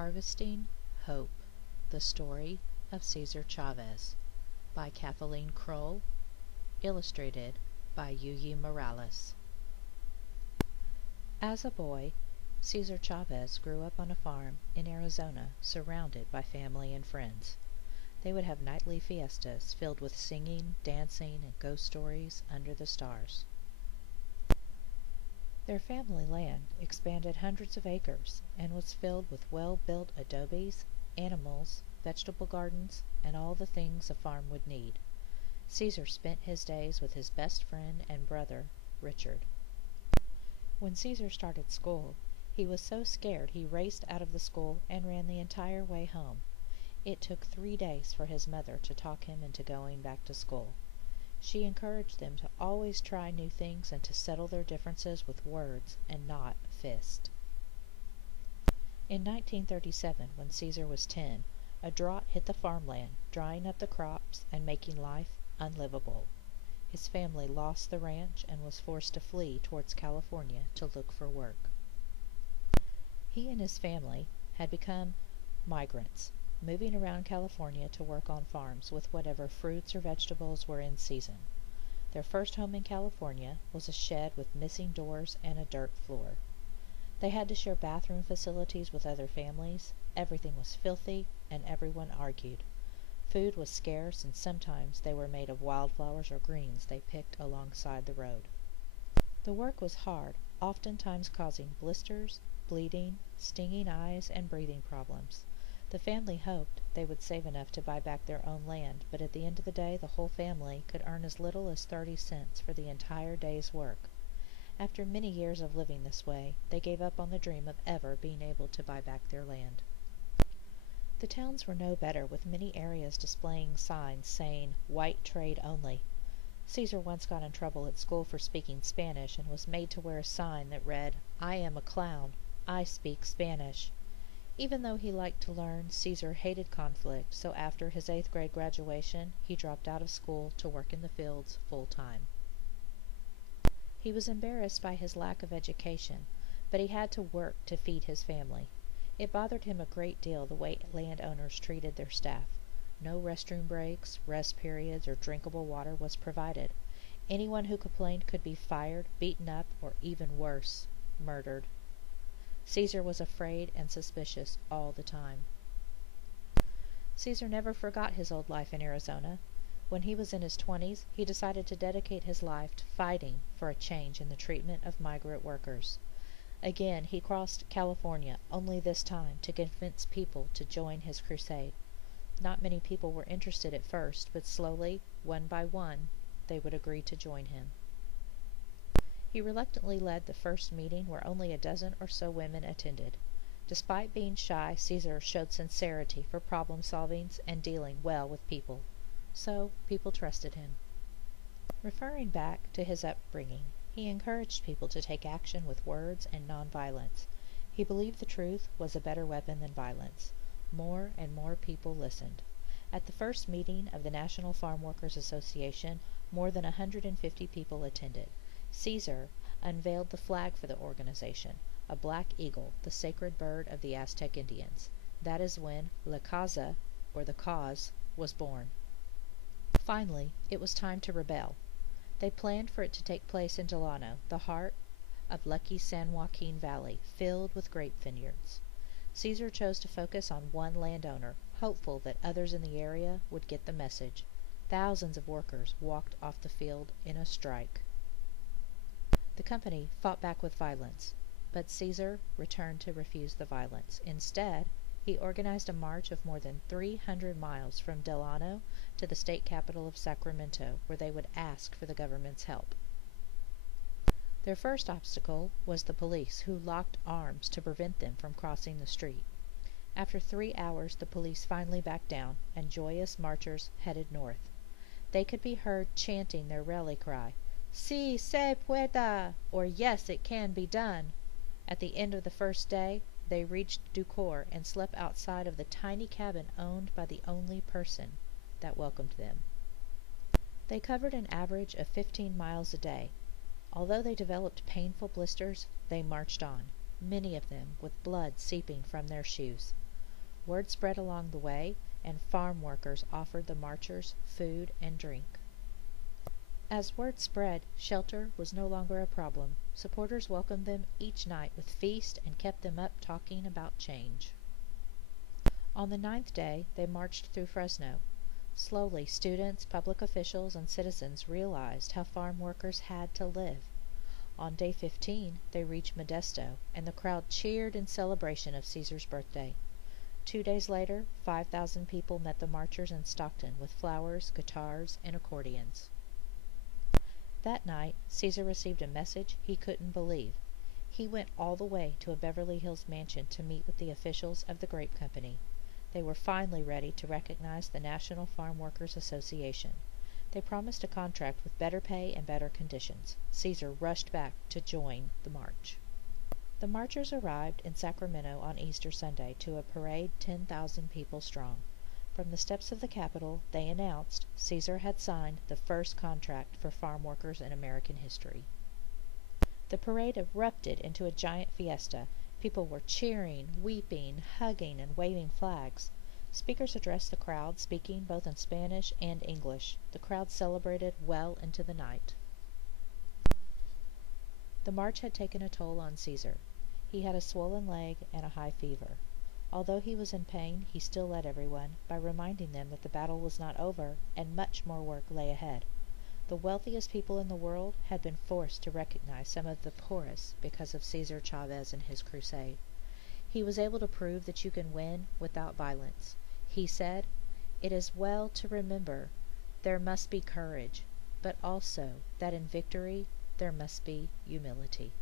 Harvesting Hope: The Story of Cesar Chavez by Kathleen Kroll, illustrated by Yuyi Morales. As a boy, Cesar Chavez grew up on a farm in Arizona surrounded by family and friends. They would have nightly fiestas filled with singing, dancing, and ghost stories under the stars. Their family land expanded hundreds of acres and was filled with well-built adobes, animals, vegetable gardens, and all the things a farm would need. Cesar spent his days with his best friend and brother, Richard. When Cesar started school, he was so scared he raced out of the school and ran the entire way home. It took 3 days for his mother to talk him into going back to school. She encouraged them to always try new things and to settle their differences with words and not fist. In 1937, when Cesar was 10, a drought hit the farmland, drying up the crops and making life unlivable. His family lost the ranch and was forced to flee towards California to look for work. He and his family had become migrants, moving around California to work on farms with whatever fruits or vegetables were in season. Their first home in California was a shed with missing doors and a dirt floor. They had to share bathroom facilities with other families. Everything was filthy, and everyone argued. Food was scarce, and sometimes they were made of wildflowers or greens they picked alongside the road. The work was hard, oftentimes causing blisters, bleeding, stinging eyes, and breathing problems. The family hoped they would save enough to buy back their own land, but at the end of the day the whole family could earn as little as 30 cents for the entire day's work. After many years of living this way, they gave up on the dream of ever being able to buy back their land. The towns were no better, with many areas displaying signs saying, "White trade only." Cesar once got in trouble at school for speaking Spanish and was made to wear a sign that read, "I am a clown. I speak Spanish." Even though he liked to learn, Cesar hated conflict, so after his 8th grade graduation, he dropped out of school to work in the fields full-time. He was embarrassed by his lack of education, but he had to work to feed his family. It bothered him a great deal the way landowners treated their staff. No restroom breaks, rest periods, or drinkable water was provided. Anyone who complained could be fired, beaten up, or even worse, murdered. Cesar was afraid and suspicious all the time. Cesar never forgot his old life in Arizona. When he was in his 20s, he decided to dedicate his life to fighting for a change in the treatment of migrant workers. Again, he crossed California, only this time to convince people to join his crusade. Not many people were interested at first, but slowly, one by one, they would agree to join him. He reluctantly led the first meeting where only a dozen or so women attended. Despite being shy, Cesar showed sincerity for problem solving and dealing well with people. So people trusted him. Referring back to his upbringing, he encouraged people to take action with words and nonviolence. He believed the truth was a better weapon than violence. More and more people listened. At the first meeting of the National Farm Workers Association, more than 150 people attended. Cesar unveiled the flag for the organization, a black eagle, the sacred bird of the Aztec Indians. That is when La Causa, or the cause, was born. Finally, it was time to rebel. They planned for it to take place in Delano, the heart of lucky San Joaquin Valley, filled with grape vineyards. Cesar chose to focus on one landowner, hopeful that others in the area would get the message. Thousands of workers walked off the field in a strike. The company fought back with violence, but Cesar returned to refuse the violence. Instead, he organized a march of more than 300 miles from Delano to the state capital of Sacramento, where they would ask for the government's help. Their first obstacle was the police, who locked arms to prevent them from crossing the street. After 3 hours, the police finally backed down, and joyous marchers headed north. They could be heard chanting their rally cry, "Si se puede," or "Yes, it can be done." At the end of the first day, they reached Ducor and slept outside of the tiny cabin owned by the only person that welcomed them. They covered an average of 15 miles a day. Although they developed painful blisters, they marched on, many of them with blood seeping from their shoes. Word spread along the way, and farm workers offered the marchers food and drink. As word spread, shelter was no longer a problem. Supporters welcomed them each night with feast and kept them up talking about change. On the 9th day, they marched through Fresno. Slowly, students, public officials, and citizens realized how farm workers had to live. On day 15, they reached Modesto, and the crowd cheered in celebration of Caesar's birthday. 2 days later, 5,000 people met the marchers in Stockton with flowers, guitars, and accordions. That night, Caesar received a message he couldn't believe. He went all the way to a Beverly Hills mansion to meet with the officials of the Grape Company. They were finally ready to recognize the National Farm Workers Association. They promised a contract with better pay and better conditions. Caesar rushed back to join the march. The marchers arrived in Sacramento on Easter Sunday to a parade 10,000 people strong. From the steps of the Capitol, they announced Caesar had signed the first contract for farm workers in American history. The parade erupted into a giant fiesta. People were cheering, weeping, hugging, and waving flags. Speakers addressed the crowd, speaking both in Spanish and English. The crowd celebrated well into the night. The march had taken a toll on Caesar. He had a swollen leg and a high fever. Although he was in pain, he still led everyone by reminding them that the battle was not over and much more work lay ahead. The wealthiest people in the world had been forced to recognize some of the poorest because of Cesar Chavez and his crusade. He was able to prove that you can win without violence. He said, "It is well to remember there must be courage, but also that in victory there must be humility."